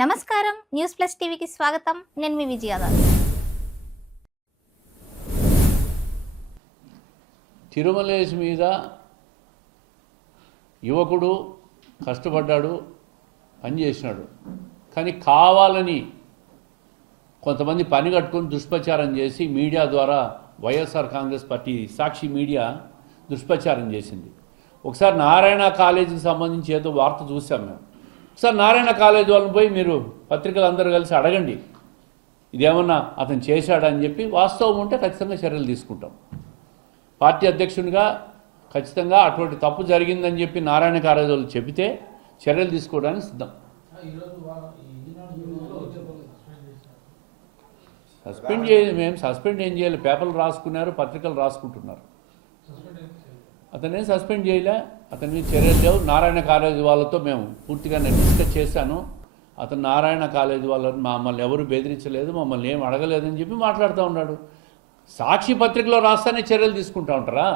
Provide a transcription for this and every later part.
నమస్కారం news plus టీవీకి స్వాగతం. నేను మీ విజయదాస్. తిరుమలేశ్ మీద యువకుడు కష్టపడ్డాడు, పనిచేసినాడు, కానీ కావాలని కొంతమంది పని కట్టుకొని దుష్ప్రచారం చేసి మీడియా ద్వారా వైఎస్ఆర్ కాంగ్రెస్ పార్టీ సాక్షి మీడియా దుష్ప్రచారం చేసింది. ఒకసారి నారాయణ కాలేజీకి సంబంధించి ఏదో వార్త చూసాం మేము. ఒకసారి నారాయణ కాలేజీ వాళ్ళని పోయి మీరు పత్రికలు అందరూ కలిసి అడగండి, ఇదేమన్నా అతను చేశాడని చెప్పి. వాస్తవం ఉంటే ఖచ్చితంగా చర్యలు తీసుకుంటాం. పార్టీ అధ్యక్షునిగా ఖచ్చితంగా అటువంటి తప్పు జరిగిందని చెప్పి నారాయణ కాలేజీ వాళ్ళు చెబితే చర్యలు తీసుకోవడానికి సిద్ధం. సస్పెండ్ చేయాలి, మేము సస్పెండ్ ఏం చేయాలి? పేపర్లు రాసుకున్నారు, పత్రికలు రాసుకుంటున్నారు. అతనే సస్పెండ్ చేయలే, అతని మీద చర్యలు లేవు. నారాయణ కాలేజీ వాళ్ళతో మేము పూర్తిగా నేను డిస్కస్ చేశాను. అతను నారాయణ కాలేజీ వాళ్ళని మమ్మల్ని ఎవరు బెదిరించలేదు, మమ్మల్ని ఏం అడగలేదని చెప్పి మాట్లాడుతూ ఉన్నాడు. సాక్షి పత్రికలో రాస్తానే చర్యలు తీసుకుంటూ ఉంటారా?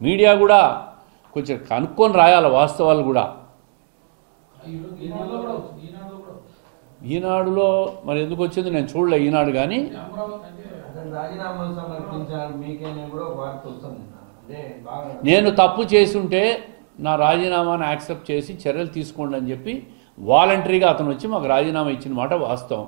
మీడియా కూడా కొంచెం కనుక్కొని రాయాలి వాస్తవాలు కూడా. ఈనాడులో మరి ఎందుకు వచ్చింది నేను చూడలే ఈనాడు, కానీ నేను తప్పు చేసి ఉంటే నా రాజీనామాను యాక్సెప్ట్ చేసి చర్యలు తీసుకోండి అని చెప్పి వాలంటరీగా అతను వచ్చి మాకు రాజీనామా ఇచ్చిన మాట వాస్తవం.